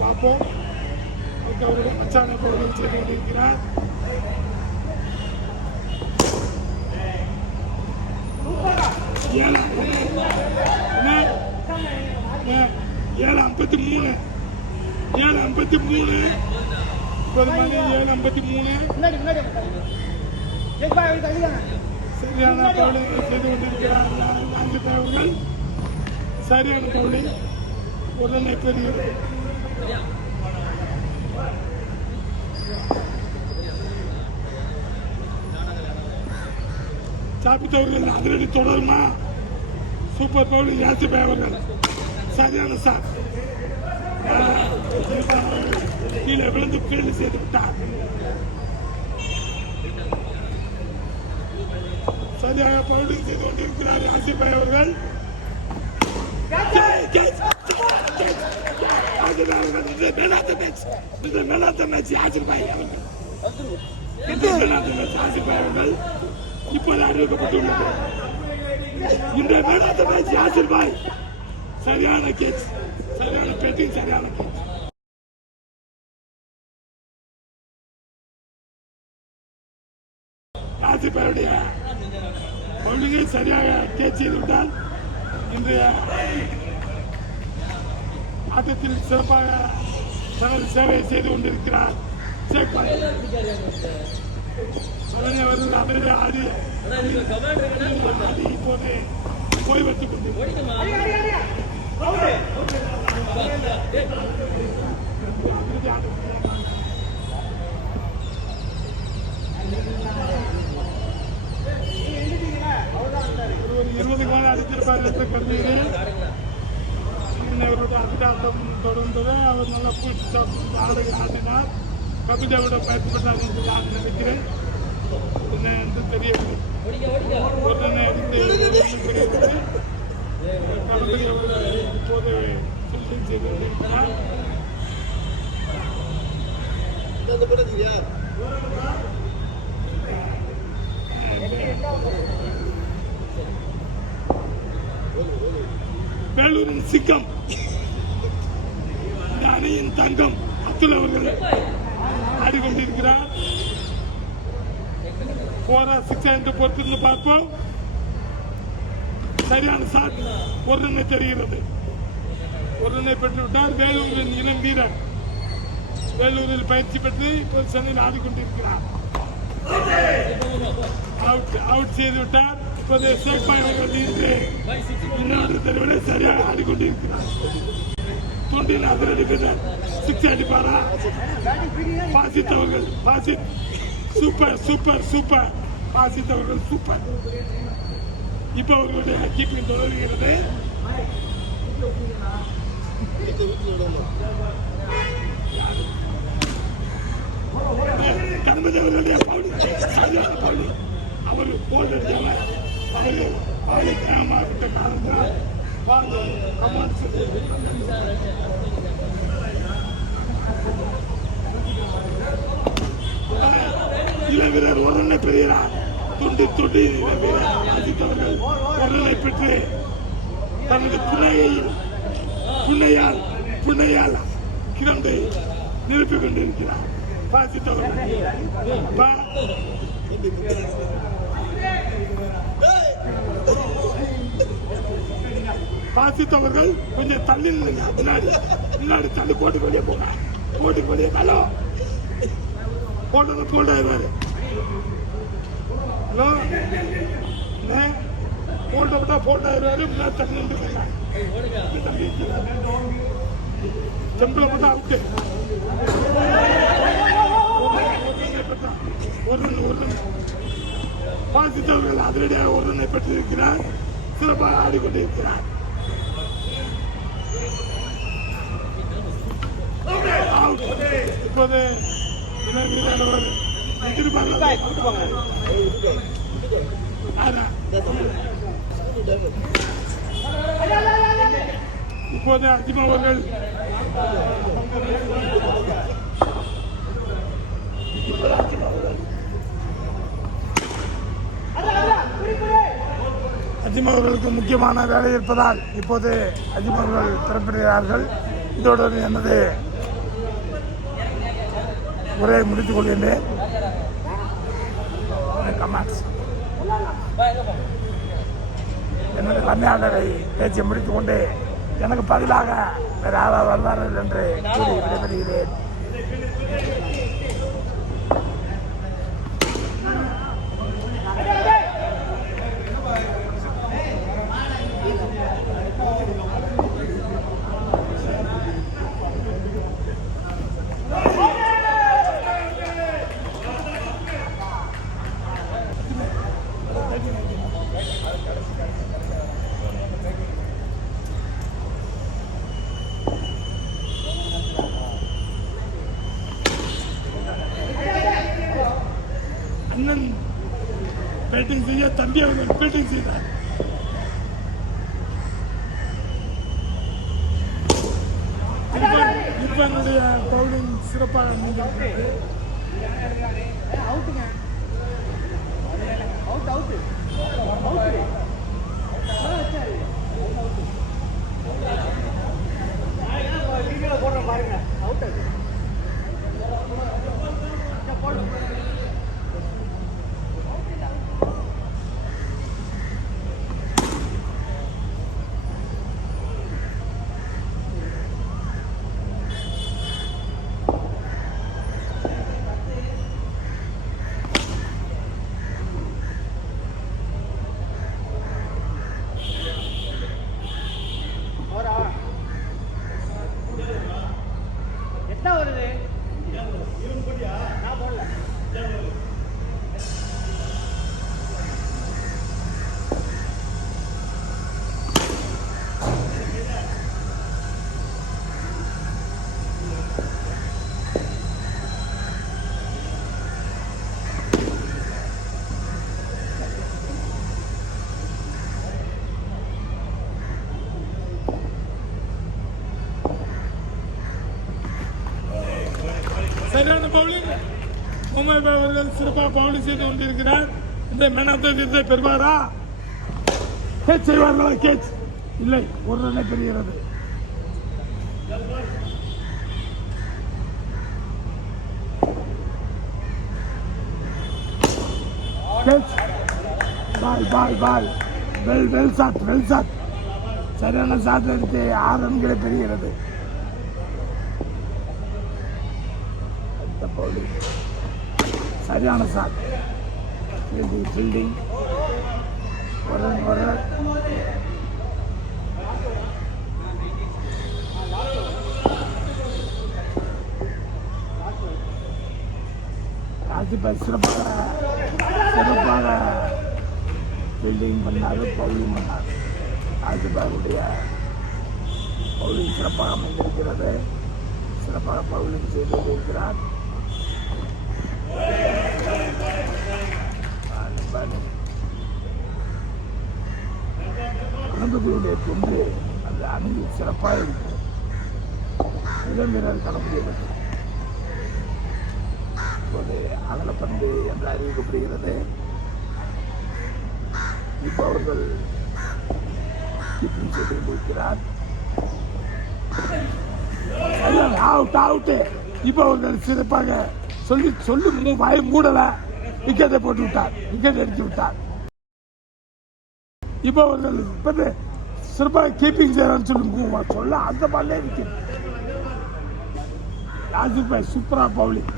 பார்ப்போம். அவருடைய அச்சான பொருட்கள் செய்து கொண்டிருக்கிறார். ஏழு 53 இப்போது மணி 7:53. சரியான பவுலிங் செய்து கொண்டிருக்கிறார். 4 தேவர்கள் சரியான பவுலிங் உடனே பெறுகிறது. சாப்பிட்டவர்கள் அதிரடி தொடருமா? சூப்பர் பவுலிங் யாசிப் அவர்கள் சரியான சார் கீழே விழுந்து கீழே செய்து விட்டார். சரியாக பவுலிங் செய்து கொண்டிருக்கிறார் யாசிப் அவர்கள். இப்போது அறிவிக்கப்பட்டுள்ளது. இந்த மேலாத்த மேட்ச் யாசிர் பாய் சரியான கேட்ச், சரியான பேட்டிங், சரியான கேட்ச். யாசிர் பாயுடைய பவுலிங்கை சரியாக கேட்ச் செய்து விட்டால் இன்றைய ஆட்டத்தில் சிறப்பாக தனது சேவையை செய்து கொண்டிருக்கிறார் ஷேக் பாய். அவர்கள் அதிரடி ஆடி இப்போது ஓய்வெடுத்துக் கொண்டிருக்கிறார். ஒரு 20 கோல் அடித்திருப்பார் என்ற கருதுகிறேன். அவருடைய அதிகாரம் தொடர்ந்தது. அவர் நல்ல ஆடினார். கபிதாவோட பயன்பட்டார் என்று நான் நினைக்கிறேன். என்று தெரியவில்லை. உடனே இப்போது ஃபீல்டிங் செய்து கொண்டிருக்கிறார். வேலூரின் சிக்கம், இந்த அணியின் தங்கம் அப்துல் அவர்கள் ஆடிக்கொண்டிருக்கிறார். 4-6 என்று பொறுத்திருந்து பார்ப்போம். சரியான சாட் ஒரு ரன்னை தெரிகிறது. ஒரு ரன்னை பெற்றுவிட்டார் வேலூரின் இளம் வீரர். வேலூரில் பயிற்சி பெற்று இப்போது சென்னையில் ஆடிக்கொண்டிருக்கிறார். அவுட் செய்து விட்டார். இப்போது ஷேக் பாய் அவர்கள் இன்னொரு தெருவிலே சரியாக ஆடிக்கொண்டிருக்கிறார். துண்டில் அதிரடி வீரர் 6 அடிப்பாரா? பாசித் அவர்கள், Basith super super super, Basith அவர்கள் சூப்பர். இப்ப அவர்களுடைய கீப்பிங் தொடர்கிறது. கணபதி அவர்களுடைய சரியான பவுலி. அவர் போல் அடித்தவர். அவர் பாலி கிராமத்த காரணத்தால் இளவீரர் ஒரு ரன்னை பெறுகிறார். துண்டி துண்டி இளவீரர் அஜித்தவர்கள் ஒரு ரன்னை பெற்று தனது புன்னையால் கிரண்டை நிரப்பிக் கொண்டிருக்கிறார். பாசித்தவர்கள் கொஞ்சம் தள்ளி முன்னாடி தள்ளி போட்டுக்கு வெளியே போங்க. போட்டுக்கு வெளியே ஹலோ போட்டது போல்டாயிருவாரு. ஹலோ போல்ட விட்டா போல்டாயிருவாரு. முன்னாடி தள்ளி நின்றுருக்காங்க. செம்பில் போட்டா அவுட்டு. ஒரு பாசித்தவர்கள் அதிரடியாக ஒரு ரன்னை பெற்றிருக்கிறார். சிறப்பாக ஆடிக்கொண்டிருக்கிறார். இப்போது இப்போது அஜிமா அவர்கள் அஜிம் அவர்களுக்கு முக்கியமான வேலை இருப்பதால் இப்போது அஜிம் அவர்கள் திறப்பிடுகிறார்கள். இதோடு எனது உரையை முடித்துக் கொள்கின்றேன். கமெண்ட்ஸ் எனது கம்மியாளரை பேச்சை முடித்துக் கொண்டு எனக்கு பதிலாக வேறு யாராவது வருவார்கள் என்று கூறி விடைபெறுகிறேன். அண்ணன் பேட்டிங் செய்ய தம்பி அவர்கள் பேட்டிங் செய்தார். இர்ஃபானுடைய பவுலிங் சிறப்பாக இருந்தது. சரியான பவுலிங். மும்பை அவர்கள் சிறப்பாக பவுலிங் செய்து கொண்டிருக்கிறார். இந்த மேன் ஆஃப் தி விருதை பெறுவாரா? கேட்ச் செய்வார்களா? கேட்ச் இல்லை, ஒரு ரன்னை பெறுகிறது. Catch. Ball ball ball. Well shot. சரியான ஷாட் எடுத்து 6 ரன்களை பெறுகிறது. சரியான ஷாட். ஃபீல்டிங் ஒரு ராஜிபாய் சிறப்பாக ஃபீல்டிங் பண்ணார், பவுலிங் பண்ணார். ராஜிபாயுடைய பவுலிங் சிறப்பாக அமைந்திருக்கிறது. சிறப்பாக பவுலிங் செய்து கொண்டிருக்கிறார். குழந்தைகளுடைய தொண்டு அந்த அணியில் சிறப்பாக இருக்கும். இளம் வீரர் களமுடியது. இப்போது அகலப்பந்து என்று அறிவிக்கப்படுகிறது. இப்போ அவர்கள் கீப்பிங் செய்து கொண்டிருக்கிறார். அவுட். இப்போ அவர்கள் சிறப்பாக சொல்லி வாயை மூடல, விக்கெட்டை போட்டு விட்டார், விக்கெட் அடித்து விட்டார். இப்போ அவர்கள் சிறப்பாக கீப்பிங் செய்யறான்னு சொல்ல அந்த பாலே விக்கெட். ராஜிபாய் சூப்பரா பவுலிங்.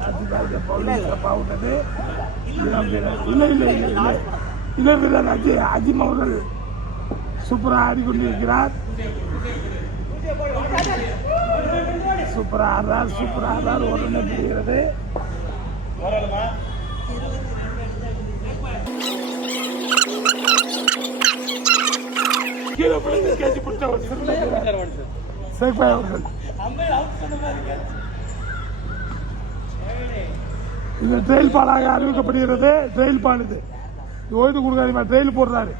ராஜிபாய் பவுலிங் சிறப்பாக விட்டது. இளம் வீரர் அஜிம் அவர்கள் சூப்பராக ஆடிக்கொண்டிருக்கிறார். சூப்பராக ஆடுறார். ஒரு ரன் பெறுகிறது. கீழே பிடித்து கேட்சி பிடிச்சவர் சேஃபாய் அவர்கள். இது ட்ரெயில் பாலாக அறிவிக்கப்படுகிறது. ட்ரெயில் பால் இது ஓய்வு கொடுக்காதீங்க. ட்ரெயில் போடுறாரு.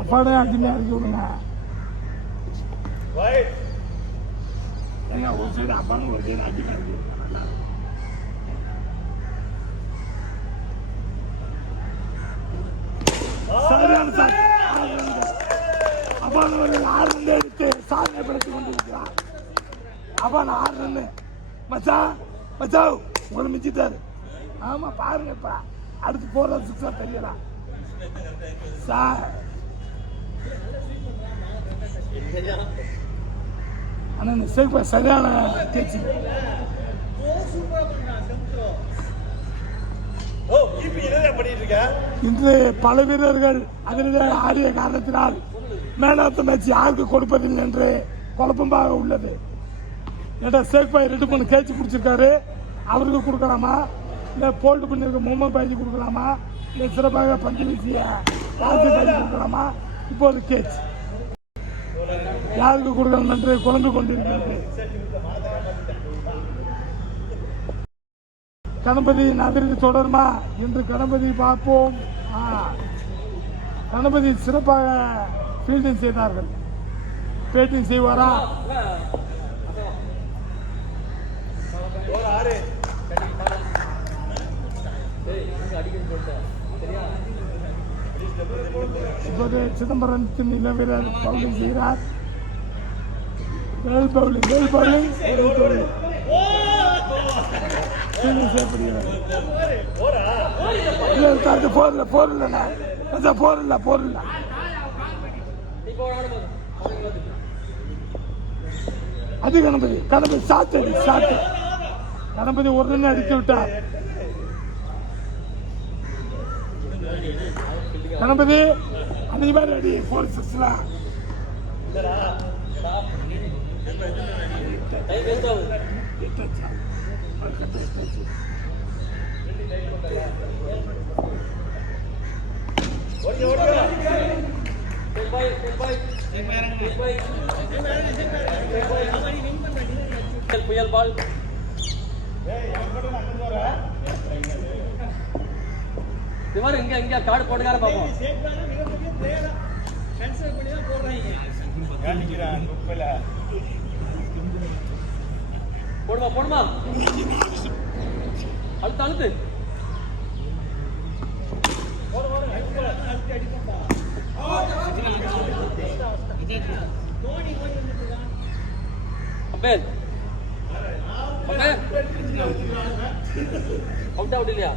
அப்பாடே அஜிமே அறிக்கை விடுங்க. ஒரு சைடு அப்பாங்க, ஒரு சைடு அஜிமே அறிக்கை விடுங்க. சரியான சார். அப்பாங்க 6 ரன் எடுத்து சாதனை படுத்திக் கொண்டிருக்கிறார். அவன் 6 ரன்னு மச்சான் மச்சான் ஒரு மிச்சிட்டாரு. ஆமா பாருங்கப்பா, அடுத்து போற சிக்ஸா தெரியலாம் சார். ஆனா இந்த சேஃபா சரியான கேட்சி. இன்று பல வீரர்கள் அதனிடையே ஆடிய காரணத்தினால் மேன் ஆஃப் த மேட்ச் யாருக்கு கொடுப்பதில்லை என்று குழப்பமாக உள்ளது. சேஃப் பாய் 2-3 கேட்சி பிடிச்சிருக்காரு, அவருக்கு கொடுக்கலாமா இல்லை போல்டு பண்ணிருக்க முகமது பாய்ஜி கொடுக்கலாமா இல்லை சிறப்பாக பந்து வீசிய ராஜி பாய்ஜி கொடுக்கலாமா? இப்போது கேட்ச் யாருக்கு கொடுக்கலாம் என்று குழம்பு கொண்டிருக்கிறது. கணபதியின் அதிர்ச்சி தொடருமா என்று கணபதி பார்ப்போம். கணபதி சிறப்பாக ஃபீல்டிங் செய்தார்கள். பேட்டிங் செய்வாரா? இப்போது சிதம்பரத்தின் இளவீரர் பவுலிங் செய்கிறார். வேல் பவுலிங் செய்யப்படுகிறது. அது கணபதி சாத்து கணபதி ஒரு ரன் அடித்து விட்டார். கணபதி அந்த மாதிரி அடி 4-6 புயல் பால் இங்க கார்டு போட்டுக்கார பாப்போம். போடுமா அழுத்து அவுட் இல்லையா?